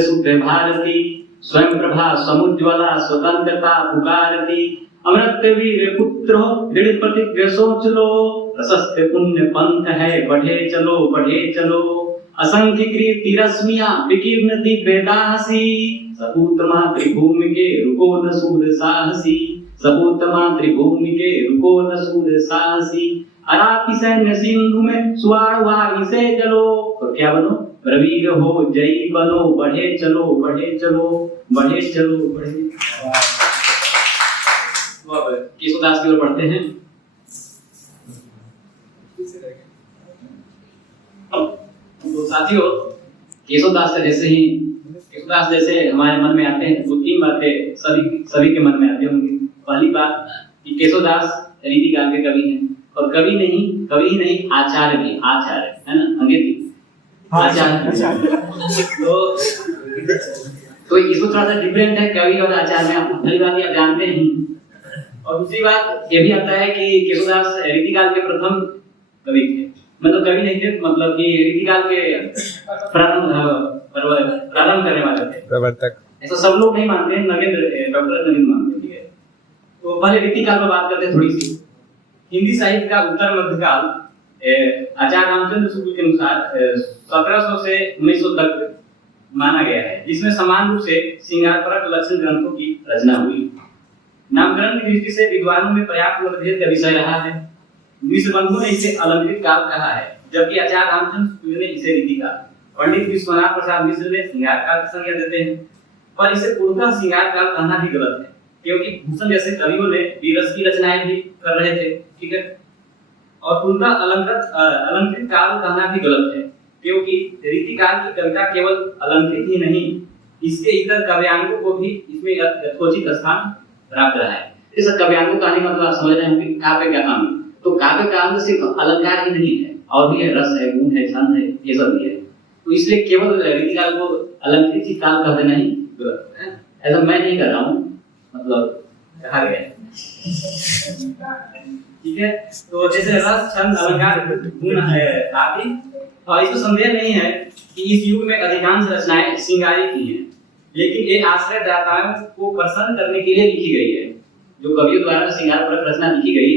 शुभ्र भारती स्वयं प्रभा समुज्ज्वला स्वतंत्रता पुकारती अमृत वीर पुत्रो दृढ़ प्रतिज्ञ सोच लो प्रशस्त पुण्य पंथ है बढ़े चलो असंख्य कीर्ति रश्मियां विकीर्ण दिव्य दासी सपूत मातृभूमि के रुको न सूर साहसी सपूत मातृभूमि के रुको न सूर साहसी अरापि सैन्य सिंधु में सुवाड़ वागी से चलो और क्या बनो प्रवीर हो जयी बनो बढ़े चलो तो अब केशवदास की ओर बढ़ते हैं। तो साथियों केशवदास जैसे हमारे मन में आते हैं तो तीन बातें सभी के मन में आते होंगे। पहली बात कि केशवदास रीति काल के कवि हैं और कवि ही नहीं आचार्य है ना अंग्रेजी आचार्य। तो इसको थोड़ा सा डिफरेंट है कवि और आचार्य में। आप पहली बात आप जानते हैं और दूसरी बात ये भी आता है कि केशवदास रीति काल के प्रथम कवि थे। मतलब कवि नहीं थे, मतलब कि रीति काल के प्रारंभ करने वाले थे, प्रवर्तक। ऐसा सब लोग नहीं मानते हैं, डॉक्टर नरेंद्र मानते हैं। ठीक है, तो पहले रीति काल पर बात करते हैं थोड़ी सी। हिंदी साहित्य का उत्तर मध्यकाल आचार्य रामचंद्र शुक्ल के अनुसार 1700 से 1900 तक माना गया है, जिसमें समान रूप से श्रृंगारपरक लक्षण ग्रंथों की रचना हुई। नामकरण की दृष्टि से विद्वानों में पर्याप्त मतभेद का विषय रहा है। मिश्र बंधुओं ने इसे अलंकृत काल कहा है, जबकि आचार्य रामचंद्र शुक्ल ने इसे रीति काल, पंडित विश्वनाथ प्रसाद मिश्र ने श्रृंगार काल की संज्ञा देते हैं। पर इसे पूर्णतः श्रृंगार काल कहना भी गलत है, क्योंकि भूषण जैसे कवियों ने वीरस की रचनाएं भी कर रहे थे। ठीक है, और पूर्णतः अलंकृत काल कहना भी गलत है, क्योंकि रीति काल की कविता केवल अलंकृत ही नहीं, इसके इतर काव्यांगों को भी इसमें यथोचित स्थान प्राप्त रहा है। इस काव्यांगों का मतलब आप समझ रहे होंगे काव्य का काम। तो काव्य का अंग सिर्फ अलंकार ही नहीं है, और भी है, रस है, गुण है, छंद है, ये सब भी है। तो इसलिए केवल रीति काल को अलंकृत ही काल कह देना ही गलत है। ऐसा मैं नहीं कर रहा हूँ, मतलब कहा गया है। ठीक है, तो जैसे रस, छंद, अलंकार, गुण है आदि, और इसमें संदेह नहीं है कि इस युग में अधिकांश रचनाएं श्रृंगारी की हैं, लेकिन ये आश्रय दाताओं को प्रसन्न करने के लिए लिखी गई है। जो कवियों द्वारा श्रृंगारपरक रचना लिखी गई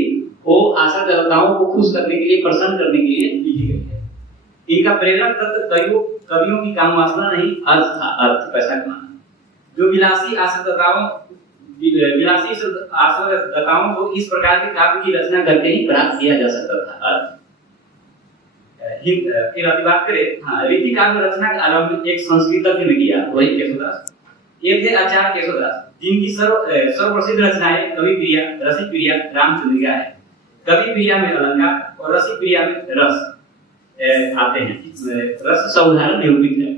वो आश्रय दाताओं को खुश करने के लिए, प्रसन्न करने के लिए लिखी गई है। इनका प्रेरक तत्व कवियों की काम वासना नहीं, अर्थ था, अर्थ पैसा कमाना। जो विलासी आश्रयदाताओं को इस प्रकार के काव्य की रचना करके ही प्राप्त किया जा सकता था, अर्थ। फिर अभी बात करें, हाँ, रीति काल में रचना का आरंभ एक संस्कृतज्ञ ने किया, वही केशवदास। ये थे आचार्य केशवदास, जिनकी सर्वप्रसिद्ध रचनाएं कवि प्रिया, रसिक प्रिया, रामचंद्रिका है। कवि प्रिया में अलंकार और रसिक प्रिया में रस आते हैं। रस सउदाहरण निरूपित है,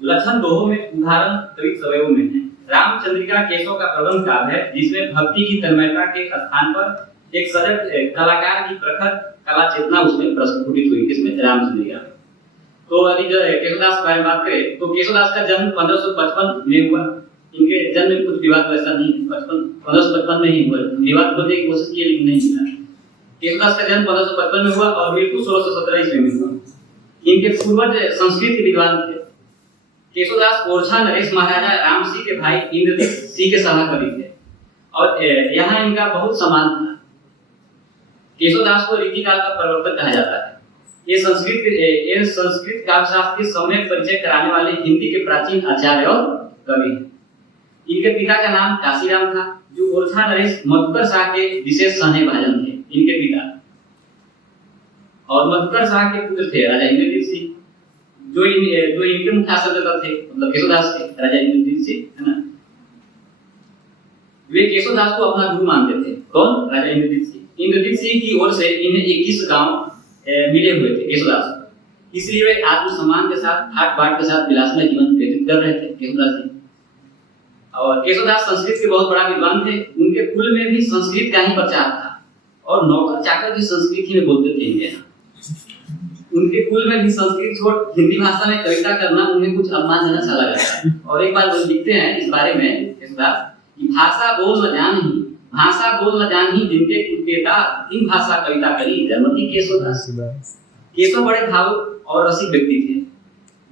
लक्षण दोहों में, उदाहरण त्रिक सवयों में है। रामचंद्रिका केशव का प्रबंध काव्य है, जिसमें भक्ति की तन्मयता के स्थान पर एक सजग कलाकार की प्रखर कला चेतना उसमें प्रस्फुटित हुई, इसमें रामचंद्रिका में। तो यदि केशवदास की बात करें तो केशवदास का जन्म 1555 में हुआ। इनके जन्म में कुछ विवाद वैसा नहीं, 1555 में ही हुआ। विवाद खोजने की कोशिश की लेकिन नहीं मिला। केशवदास का जन्म 1555 में हुआ और मृत्यु 1617 ईस्वी में हुआ। इनके पूर्वज संस्कृत के विद्वान थे। केशवदास ओरछा नरेश महाराजा राम सिंह के भाई इंद्रदीप सिंह के सहाकवि थे और यहाँ इनका बहुत सम्मान था। केशवदास को रीति काल का प्रवर्तक कहा जाता है। ये संस्कृत काव्य शास्त्र के सम्यक परिचय कराने वाले हिंदी के प्राचीन आचार्य और कवि। इनके पिता का नाम काशीराम था, जो ओरछा नरेश मधुकर शाह के विशेष स्नेहभाजन थे। इनके पिता और मधुकर शाह के पुत्र थे राजा इंद्रदीप सिंह, जो इनके मुख्य सदस्य थे, मतलब केशवदास के राजा इंद्रदीप सिंह, है ना। वे केशवदास को अपना गुरु मानते थे। कौन? राजा इंद्रदीप सिंह। इंद्रदीप सिंह की ओर से इन्हें 21 गांव मिले हुए थे केशवदास को, इसलिए वे आत्मसम्मान के साथ, ठाट बाट के साथ विलासमय जीवन व्यतीत कर रहे थे केशवदास जी। और केशवदास संस्कृत के बहुत बड़ा विद्वान थे। उनके कुल में भी संस्कृत का ही प्रचार था और नौकर चाकर भी संस्कृत ही में बोलते थे इनके यहाँ। उनके कुल में भी संस्कृत छोड़ हिंदी भाषा में कविता करना उन्हें कुछ अपमानजनक सा लगा था। और एक बार वो लिखते हैं इस बारे में केशवदास कि भाषा बोल न जान ही जिनके कुलपेता, इन भाषा कविता करी जन्मति केशवदास। केशव बड़े भावुक और रसिक व्यक्ति थे।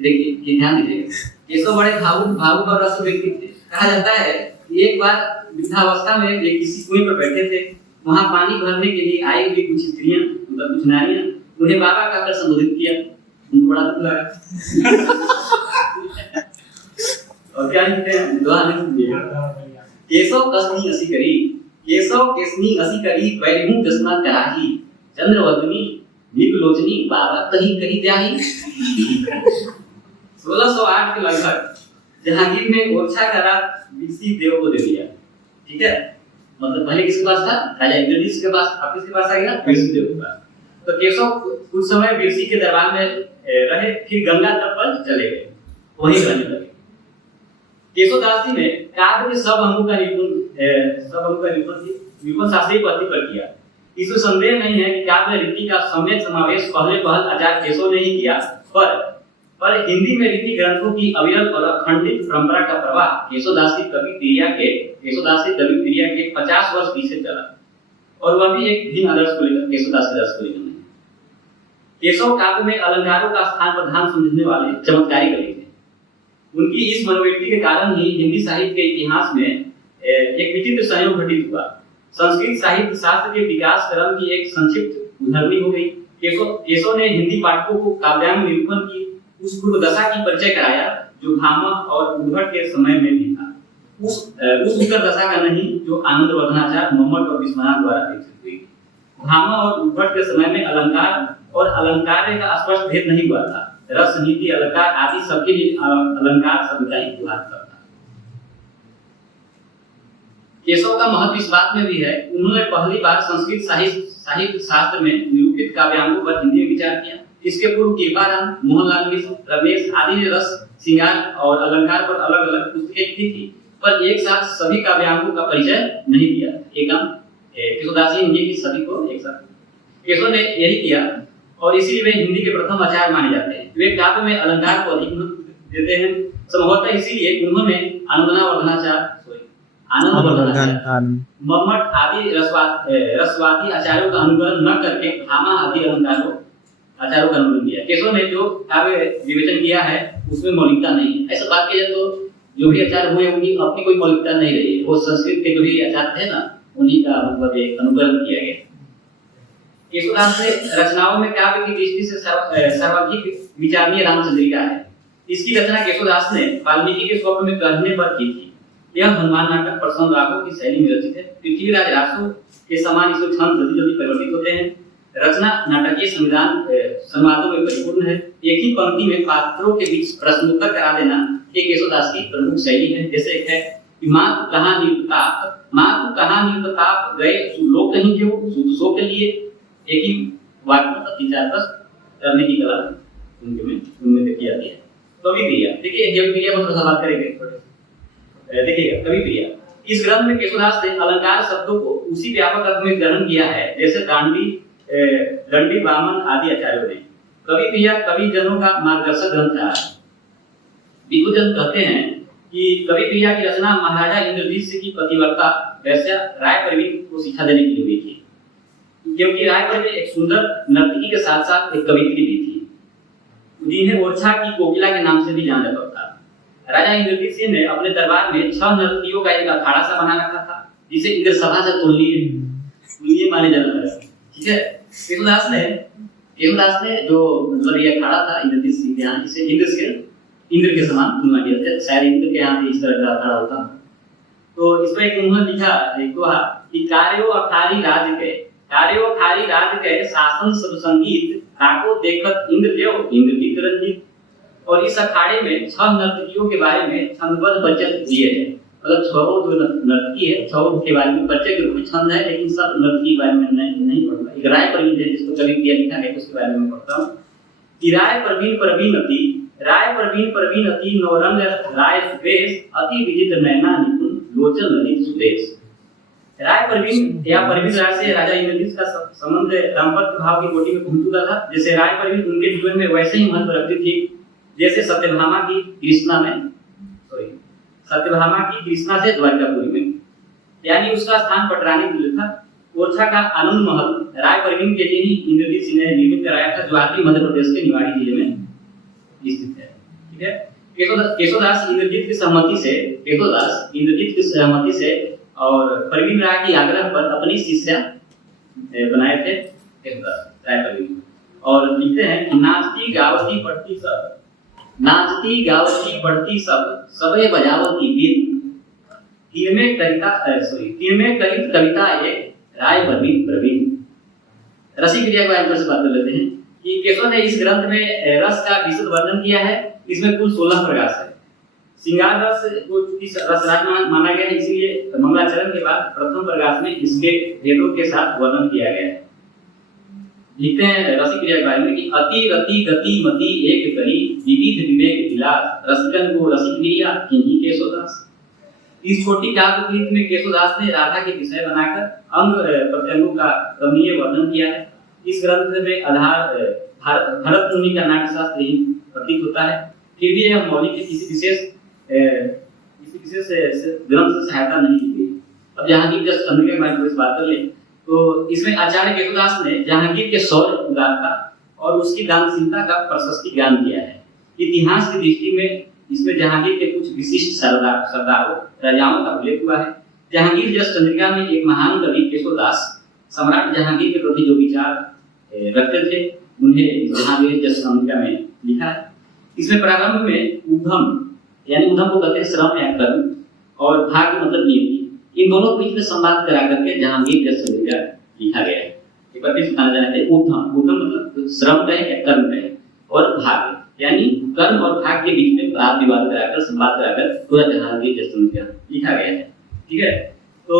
देखिए, ध्यान दीजिएगा। केशव बड़े भावुक और रस व्यक्ति थे। कहा जाता है कि एक बार वृद्धावस्था में वे किसी कुएं पर बैठे थे। वहां पानी भरने के लिए आई हुई कुछ स्त्रियां, मतलब कुछ नारियां, उन्हें बाबा कहकर संबोधित किया। उनको बड़ा दुख लगा। और क्या लिखते हैं, दुआ लिखते हैं, केशव कसनी असी करी, केशव केसनी असी करी, बैरिहूं दसना त्याही, चंद्रवदनी नीललोचनी बाबा कहीं कहीं त्याही। 1608 के लगभग जहांगीर ने ओरछा का राज बिरसी देव को दे दिया। ठीक है, मतलब पहले किसके पास था? राजा इंद्रजीत के पास। अब किसके पास आ गया? बिरसी देव के पास। तो केशव कुछ समय बिरसी के दरबार में रहे, फिर गंगा तट पर चले गए, वहीं रहने लगे। केशवदास जी ने काव्य के सब अंगों का निरूपण शास्त्रीय पद्धति पर किया। इसमें संदेह नहीं है कि काव्य रीति का सम्यक समावेश पहले आचार्य केशव ने ही किया, पर हिंदी में रीति ग्रंथों की अविरल और अखंडित परंपरा का प्रवाह केशवदास की कवि क्रिया के 50 वर्ष पीछे चला, और वह भी एक भिन्न आदर्श को लेकर, केशवदास के आदर्श को लेकर नहीं। केशव काव्य में अलंकारों का स्थान प्रधान समझने वाले चमत्कारी कवि थे। उनकी इस मनोवृत्ति के कारण ही हिंदी साहित्य के इतिहास में एक विचित्र संयोग घटित हुआ। संस्कृत साहित्य शास्त्र के विकास क्रम की एक संक्षिप्त उद्धरणी हो गई। केशव ने हिंदी पाठकों को काव्यांग निरूपण की उस पूर्व दशा की परिचय कराया जो भामा और उद्भट के समय में भी था, उस उत्तर दशा का नहीं जो आनंदवर्धनाचार्य, मम्मट और विश्वनाथ द्वारा विकसित हुई। भामा और उद्भट के समय में अलंकार और अलंकार्य का स्पष्ट भेद नहीं हुआ था। रस, नीति, अलंकार आदि सबके लिए अलंकार शब्द का ही व्यवहार था। केशव का महत्व इस बात में भी है, उन्होंने पहली बार संस्कृत साहित्य शास्त्र में निरूपित काव्यांगों पर हिंदी में विचार किया। इसके पूर्व कृपाराम, मोहनलाल मिश्र, रमेश आदि ने रस, श्रृंगार और अलंकार पर अलग अलग पुस्तकें लिखी थी, पर एक साथ सभी काव्यांगों का परिचय नहीं दिया। एकदम केशवदास जी ने सभी को एक साथ, केशव ने यही किया और इसीलिए वे हिंदी के प्रथम आचार्य माने जाते हैं। वे काव्य में अलंकार को अधिक महत्व देते हैं। संभवतः इसीलिए उन्होंने आनंदवर्धनाचार्य, मम्मट आदि रसवादी आचार्यों का अनुकरण न करके भामा आदि आचार्यों का अनुकरण किया। केशव ने जो काव्य विवेचन किया है उसमें मौलिकता नहीं है। ऐसा बात किया तो जो भी आचार्य हुए उनकी अपनी कोई मौलिकता नहीं रही है। वो संस्कृत के जो भी आचार्य थे ना, उन्हीं का मतलब एक अनुकरण किया गया। केशवदास ने रचनाओं में काव्य की दृष्टि से सर्वाधिक विचारणीय रामचंद्रिका है। इसकी रचना केशवदास ने वाल्मीकि के स्वप्न में कहने पर की थी। यह हनुमान नाटक प्रसन्न रागों की शैली में रचित है। पृथ्वीराज रासो के समान इसमें छंद जल्दी परिवर्तित होते हैं। रचना नाटकीय संवादों में परिपूर्ण है। एक ही पंक्ति में पात्रों के बीच प्रश्नोत्तर करा देना ये केशवदास की प्रमुख शैली है। जैसे एक है कि माँ तू कहाँ निरताप गए लोग कहीं के वो सो के लिए, एक ही वाक्य में 3-4 प्रश्न करने की कला उनमें देखी जाती है। कवि क्रिया, देखिए कवि क्रिया पर थोड़ा बात करेंगे। देखिएगा कवि क्रिया, इस ग्रंथ में केशवदास ने अलंकार शब्दों को उसी व्यापक अर्थ में ग्रहण किया है जैसे दंडी वामन आदि आचार्यों ने। कवि क्रिया कवि जनों का मार्गदर्शक ग्रंथ है। विभूचंद कहते हैं कि कवि क्रिया की रचना महाराजा इंद्रजीत सिंह की पतिव्रता वैश्या राय परवीन को शिक्षा देने के लिए हुई थी, क्योंकि राय परवीन एक सुंदर नर्तकी के साथ साथ एक कवित्री भी थी, जिन्हें ओरछा की कोकिला के नाम से भी जाना जाता था। राजा इंद्रजीत सिंह ने अपने दरबार में 6 नर्तकियों का एक अखाड़ा सा बना रखा था, जिसे इंद्र सभा से तुल्य माने जाता है। ठीक है, केशवदास ने जो मतलब ये अखाड़ा था इंद्रजीत सिंह के यहाँ, इसे इंद्र के समान तुलना किया था। शायद इंद्र के यहाँ इस तरह का अखाड़ा होता। तो इसमें एक उन्होंने लिखा कि कार्यो अखारी राज के शासन सब संगीत काको देखत इंद्र की रंजित। और इस अखाड़े में 6 नर्तकियों के बारे में छंदबद्ध परिचय दिए हैं। मतलब 6 जो नर्तकी है 6 के बारे में परिचय के रूप में छंद है, लेकिन सब नर्तकी के बारे में नहीं पढ़ूंगा। एक राय परवीन है जिसको कवि क्रिया लिखा है, उसके बारे में पढ़ता हूँ। राय परवीन अति नौरंग राय सुदेश अति विचित्र नैना निपुण लोचन ललित सुदेश। राय परवीन या परवीन राय से राजा इंद्रजीत का संबंध दाम्पत्य भाव की कोटि में पहुंच चुका था। जैसे राय परवीन उनके जीवन में वैसे ही महत्व रखती थी जैसे सत्यभामा की कृष्णा से द्वारिकापुरी में, यानी उसका स्थान पटरानी में था। ओरछा का आनंद महल राय परवीन के लिए ही इंद्रजीत सिंह ने निर्मित कराया था, जो आज भी मध्य प्रदेश के निवाड़ी जिले में स्थित है। ठीक है, केशवदास इंद्रजीत की सहमति से और परवीन राय की आग्रह पर अपनी शिष्या बनाए थे केशवदास राय परवीन। और लिखते हैं कि नाचती गावती पढ़ती सब सबे बजावती बीन, तीन में कविता एक राय प्रवीण। रसिक क्रिया के बारे में बात कर लेते हैं कि केशव ने इस ग्रंथ में रस का विशद वर्णन किया है। इसमें कुल 16 प्रकाश है। श्रृंगार रस को चूंकि रसराज माना गया है, इसलिए मंगलाचरण के बाद प्रथम प्रकाश में इसके भेदों के साथ वर्णन किया गया है। लिखते हैं रसिक क्रिया के बारे में कि अति रति गति मति एक करी, विविध विवेक विलास, रसिकन को रसिक क्रिया किन्हीं केशवदास। इस छोटी काव्य कृति में केशवदास ने राधा के विषय बनाकर अंग प्रत्यंगों का रमणीय वर्णन किया है। इस ग्रंथ में आधार भरत मुनि का नाट्यशास्त्र ही प्रतीत होता है। फिर भी यह मौलिक किसी विशेष ग्रंथ से सहायता नहीं दी गई। अब जहांगीर जस चंद्रिका के बारे में बात कर ले तो इसमें आचार्य केशवदास ने जहांगीर के शौर्य, उदारता और उसकी दानशीलता का प्रशस्ति ज्ञान दिया है। इतिहास की दृष्टि में इसमें जहांगीर के कुछ विशिष्ट सरदारों राजाओं का उल्लेख हुआ है। जहांगीर जस चंद्रिका में एक महान कवि केशवदास सम्राट जहांगीर के प्रति जो विचार रखते थे उन्हें जहांगीर जस चंद्रिका में लिखा है। इसमें प्रारंभ में उद्यम यानी उद्यम को कहते हैं श्रम या कर्म, और भाग्य मतलब नियति, इन दोनों के बीच में संवाद करा करके जहांगीर जस चंद्रिका लिखा गया है। एक बार फिर सुनाया जाता है उद्यम मतलब श्रम कहे या कर्म कहे, और भाग्य यानी कर्म और भाग्य के बीच में वाद विवाद कराकर संवाद कराकर पूरा जहांगीर जस चंद्रिका लिखा गया है। ठीक है, तो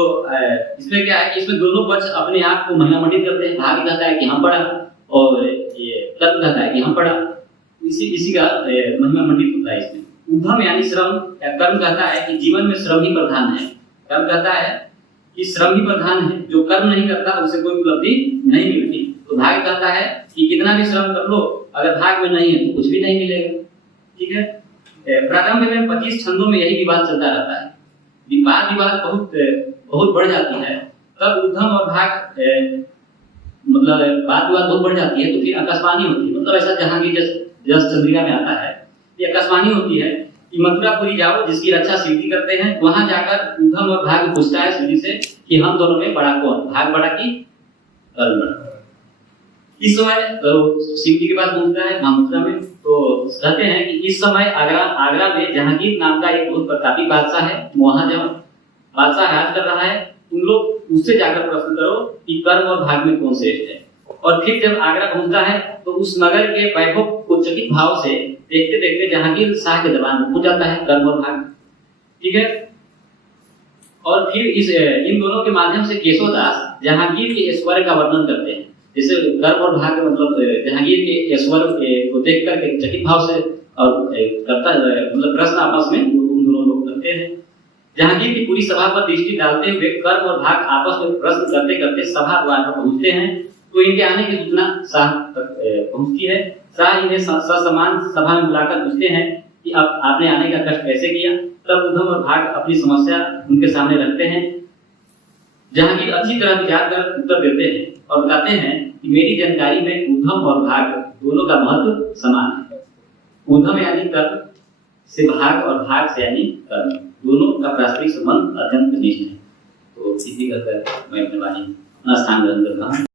इसमें क्या है कि इसमें दोनों पक्ष अपने आप को महिमा मंडित करते हैं। भाग्य कहता है कि हम पढ़ा और ये कर्म कहता है कि हम पढ़ा, इसी का महिमा मंडित होता है इसमें। उद्यम यानी श्रम या कर्म कहता है कि जीवन में श्रम ही प्रधान है। कर्म कहता है कि श्रम ही प्रधान है, जो कर्म नहीं करता उसे कोई उपलब्धि नहीं मिलती। तो भाग्य कहता है कि कितना भी श्रम कर लो, अगर भाग्य में नहीं है तो कुछ भी नहीं मिलेगा। ठीक है, प्रारंभ में 25 छंदों में यही विवाद चलता रहता है। विवाद बहुत बढ़ जाती है, तब उद्यम और भाग मतलब बात विवाद बहुत बढ़ जाती है, तो फिर आकाशवाणी होती है। मतलब ऐसा जहांगीर जस चंद्रिका में आता है, ये आकाशवाणी होती है कि मथुरापुरी जाओ जिसकी रक्षा शिवजी करते हैं, वहां जाकर उद्यम और भाग पूछता है शिवजी से कि हम दोनों में बड़ा कौन, भाग बड़ा की कर्म बड़ा। इस समय तो शिवजी के पास पहुंचता है मथुरा में, तो कहते हैं कि इस समय आगरा में जहांगीर नाम का एक बहुत प्रतापी बादशाह है। वहां जब बादशाह राज कर रहा है, तुम लोग उससे जाकर प्रश्न करो कि कर्म और भाग में कौन श्रेष्ठ है। और फिर जब आगरा पहुंचता है तो उस नगर के वैभव को चकित भाव से देखते देखते जहांगीर शाह के दरबार में पहुंच जाता है कर्म और भाग। ठीक है, और फिर इन दोनों के माध्यम से केशवदास जहांगीर के ऐश्वर्य का वर्णन करते हैं। जैसे कर्म और भाग मतलब जहांगीर के ऐश्वर्य को देख करके चकित भाव से और करता मतलब प्रश्न आपस में उन दोनों लोग करते हैं। जहांगीर की पूरी सभा पर दृष्टि डालते हुए कर्म और भाग आपस में प्रश्न करते करते सभा द्वार पर पहुंचते हैं, तो इनके आने की सूचना शाह तक पहुंचती है। शाह इन्हें ससम्मान सभा में बुलाकर पूछते हैं कि अब आपने आने का कष्ट कैसे किया। तब उद्यम और भाग अपनी समस्या उनके सामने रखते हैं। जहांगीर अच्छी तरह विचार कर उत्तर देते हैं और बताते हैं कि मेरी जानकारी में उद्यम और भाग दोनों का महत्व समान है। उद्यम यानी कर्म से भाग और भाग से यानी कर्म, दोनों का पारस्परिक संबंध अत्यंत घनिष्ठ है। तो इसी कहकर मैं अपने वाणी अपना स्थान ग्रहण करता हूँ।